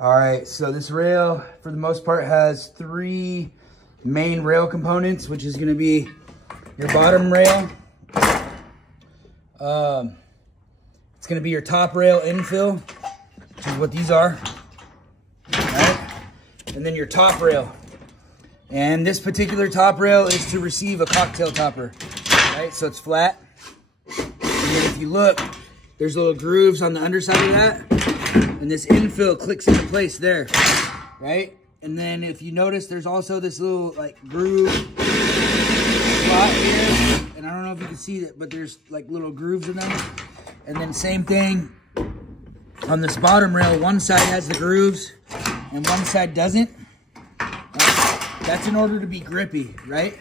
All right, so this rail, for the most part, has 3 main rail components, which is gonna be your bottom rail. It's gonna be your top rail infill, which is what these are, right? And then your top rail. And this particular top rail is to receive a cocktail topper, right? So it's flat. And then if you look, there's little grooves on the underside of that. And this infill clicks into place there, right? And then if you notice, there's also this little like groove spot here. And I don't know if you can see that, but there's like little grooves in them. And then same thing on this bottom rail. One side has the grooves and one side doesn't. That's in order to be grippy, right?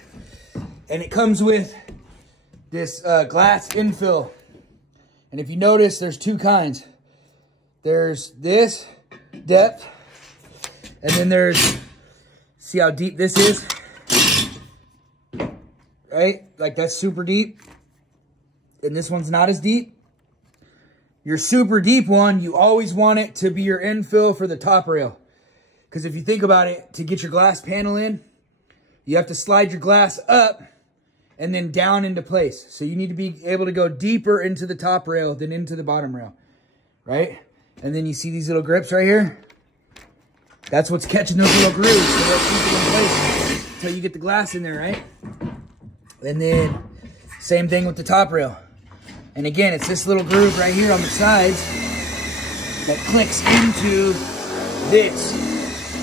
And it comes with this glass infill. And if you notice, there's 2 kinds. There's this depth, and then there's, see how deep this is? Right? Like that's super deep. And this one's not as deep. Your super deep one, you always want it to be your infill for the top rail. Because if you think about it, to get your glass panel in, you have to slide your glass up and then down into place. So you need to be able to go deeper into the top rail than into the bottom rail, right? And then you see these little grips right here? That's what's catching those little grooves. So they'll keep it in place until you get the glass in there, right? And then same thing with the top rail. And again, it's this little groove right here on the sides that clicks into this.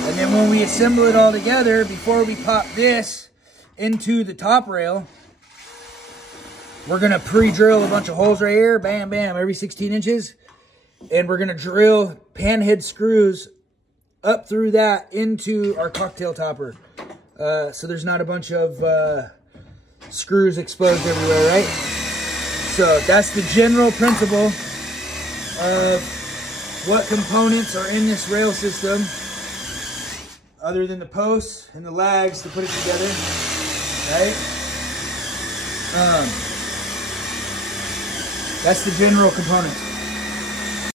And then when we assemble it all together, before we pop this into the top rail, we're gonna pre-drill a bunch of holes right here, bam, bam, every 16 inches. And we're gonna drill panhead screws up through that into our cocktail topper. So there's not a bunch of screws exposed everywhere, right? So that's the general principle of what components are in this rail system, other than the posts and the lags to put it together, right? That's the general components.